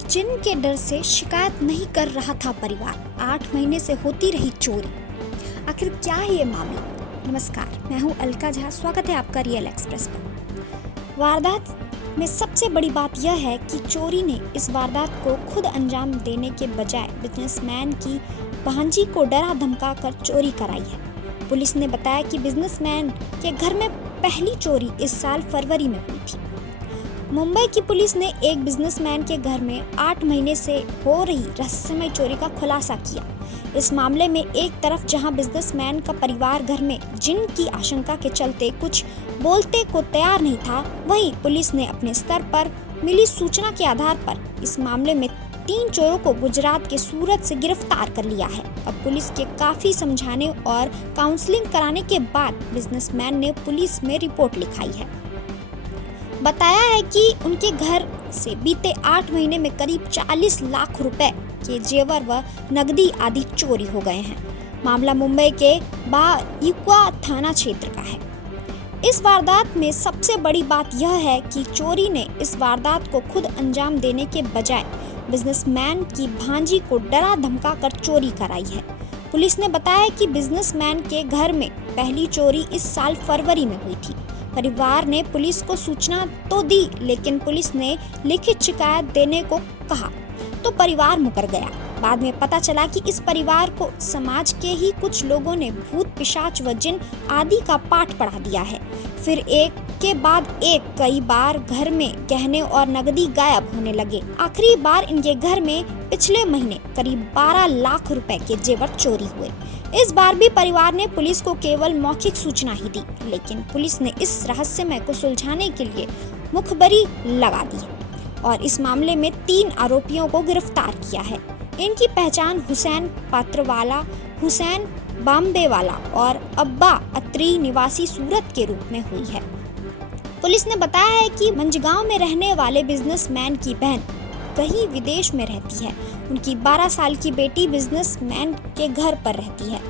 जिनके डर से शिकायत नहीं कर रहा था परिवार, 8 महीने से होती रही चोरी। आखिर क्या है ये मामला? नमस्कार, मैं हूँ अलका झा। स्वागत है आपका रियल एक्सप्रेस पर। वारदात में सबसे बड़ी बात यह है कि चोरी ने इस वारदात को खुद अंजाम देने के बजाय बिजनेसमैन की भांजी को डरा धमका कर चोरी कराई है। पुलिस ने बताया कि बिजनेसमैन के घर में पहली चोरी इस साल फरवरी में हुई थी। मुंबई की पुलिस ने एक बिजनेसमैन के घर में 8 महीने से हो रही रहस्यमय चोरी का खुलासा किया। इस मामले में एक तरफ जहां बिजनेसमैन का परिवार घर में जिन की आशंका के चलते कुछ बोलते को तैयार नहीं था, वहीं पुलिस ने अपने स्तर पर मिली सूचना के आधार पर इस मामले में 3 चोरों को गुजरात के सूरत से गिरफ्तार कर लिया है। अब पुलिस के काफी समझाने और काउंसलिंग कराने के बाद बिजनेसमैन ने पुलिस में रिपोर्ट लिखाई है। बताया है कि उनके घर से बीते 8 महीने में करीब 40 लाख रुपए के जेवर व नकदी आदि चोरी हो गए हैं। मामला मुंबई के बाइक्वा थाना क्षेत्र का है। इस वारदात में सबसे बड़ी बात यह है कि चोरी ने इस वारदात को खुद अंजाम देने के बजाय बिजनेसमैन की भांजी को डरा धमका कर चोरी कराई है। पुलिस ने बताया कि बिजनेसमैन के घर में पहली चोरी इस साल फरवरी में हुई थी। परिवार ने पुलिस को सूचना तो दी, लेकिन पुलिस ने लिखित शिकायत देने को कहा तो परिवार मुकर गया। बाद में पता चला कि इस परिवार को समाज के ही कुछ लोगों ने भूत पिशाच व जिन आदि का पाठ पढ़ा दिया है। फिर एक के बाद एक कई बार घर में गहने और नकदी गायब होने लगे। आखिरी बार इनके घर में पिछले महीने करीब 12 लाख रुपए के जेवर चोरी हुए। इस बार भी परिवार ने पुलिस को केवल मौखिक सूचना ही दी, लेकिन पुलिस ने इस रहस्यमय को सुलझाने के लिए मुखबरी लगा दी और इस मामले में 3 आरोपियों को गिरफ्तार किया है। इनकी पहचान हुसैन पात्रवाला, हुसैन बाम्बेवाला और अब्बा अत्री निवासी सूरत के रूप में हुई है। पुलिस ने बताया है कि मंझगांव में रहने वाले बिजनेसमैन की बहन कहीं विदेश में रहती है। उनकी 12 साल की बेटी बिजनेसमैन के घर पर रहती है।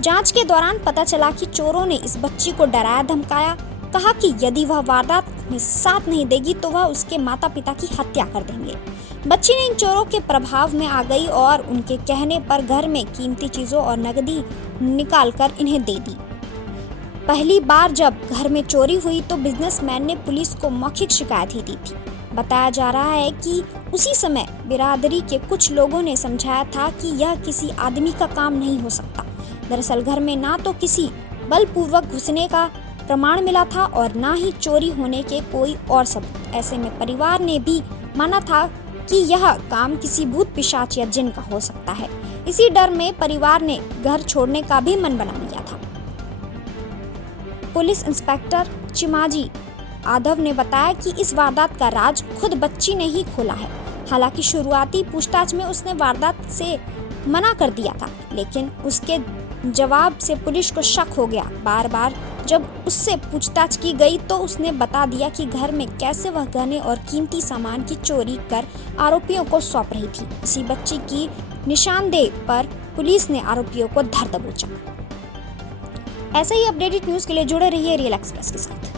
जांच के दौरान पता चला कि चोरों ने इस बच्ची को डराया धमकाया, कहा कि यदि वह वारदात में साथ नहीं देगी तो वह उसके माता पिता की हत्या कर देंगे। बच्ची ने इन चोरों के प्रभाव में आ गई और उनके कहने पर घर में कीमती चीजों और नकदी निकालकर इन्हें दे दी। पहली बार जब घर में चोरी हुई तो बिजनेसमैन ने पुलिस को मौखिक शिकायत ही दी थी। बताया जा रहा है कि उसी समय बिरादरी के कुछ लोगों ने समझाया था कि यह किसी आदमी का काम नहीं हो सकता। दरअसल घर में ना तो किसी बलपूर्वक घुसने का प्रमाण मिला था और ना ही चोरी होने के कोई और सबूत। ऐसे में परिवार ने भी माना था कि यह काम किसी भूत पिशाच या जिन का हो सकता है। इसी डर में परिवार ने घर छोड़ने का भी मन बना लिया था। पुलिस इंस्पेक्टर चिमाजी आधव ने बताया कि इस वारदात का राज खुद बच्ची ने ही खोला है। हालांकि शुरुआती पूछताछ में उसने वारदात से मना कर दिया था, लेकिन उसके जवाब से पुलिस को शक हो गया। बार बार जब उससे पूछताछ की गई तो उसने बता दिया कि घर में कैसे वह गहने और कीमती सामान की चोरी कर आरोपियों को सौंप रही थी। इसी बच्ची की निशानदेही पर पुलिस ने आरोपियों को धर दबोचा। ऐसे ही अपडेटेड न्यूज के लिए जुड़े रहिए रियल एक्सप्रेस के साथ।